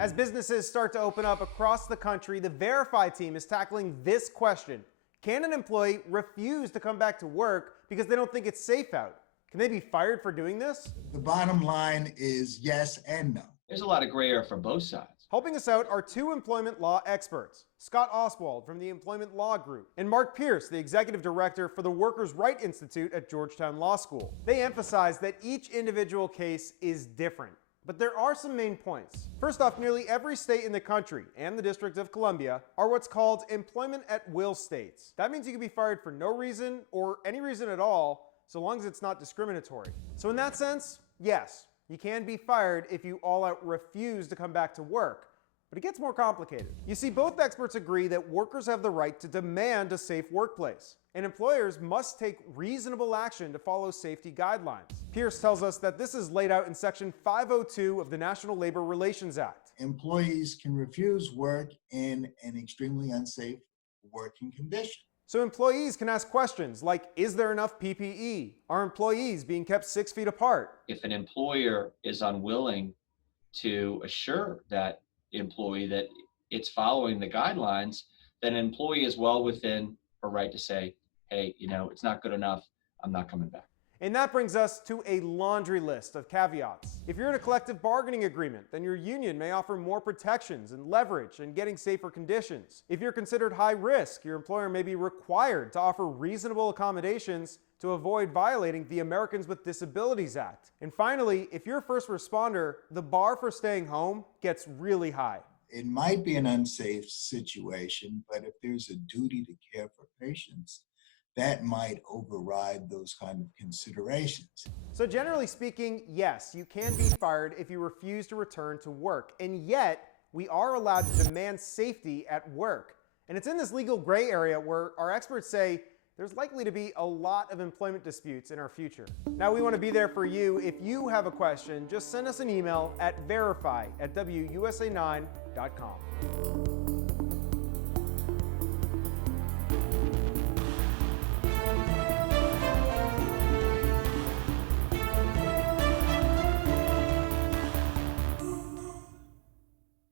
As businesses start to open up across the country, the Verify team is tackling this question. Can an employee refuse to come back to work because they don't think it's safe out? Can they be fired for doing this? The bottom line is yes and no. There's a lot of gray area from both sides. Helping us out are two employment law experts, Scott Oswald from the Employment Law Group and Mark Pierce, the Executive Director for the Workers' Right Institute at Georgetown Law School. They emphasize that each individual case is different, but there are some main points. First off, nearly every state in the country and the District of Columbia are what's called employment at will states. That means you can be fired for no reason or any reason at all, so long as it's not discriminatory. So in that sense, yes, you can be fired if you all out refuse to come back to work. But it gets more complicated. You see, both experts agree that workers have the right to demand a safe workplace, and employers must take reasonable action to follow safety guidelines. Pierce tells us that this is laid out in Section 502 of the National Labor Relations Act. Employees can refuse work in an extremely unsafe working condition. So employees can ask questions like, is there enough PPE? Are employees being kept 6 feet apart? If an employer is unwilling to assure that employee that it's following the guidelines, then an employee is well within a right to say, hey, it's not good enough, I'm not coming back. And that brings us to a laundry list of caveats. If you're in a collective bargaining agreement, then your union may offer more protections and leverage in getting safer conditions. If you're considered high risk, your employer may be required to offer reasonable accommodations to avoid violating the Americans with Disabilities Act. And finally, if you're a first responder, the bar for staying home gets really high. It might be an unsafe situation, but if there's a duty to care for patients, that might override those kind of considerations. So generally speaking, yes, you can be fired if you refuse to return to work. And yet, we are allowed to demand safety at work. And it's in this legal gray area where our experts say there's likely to be a lot of employment disputes in our future. Now, we want to be there for you. If you have a question, just send us an email at verify@wusa9.com.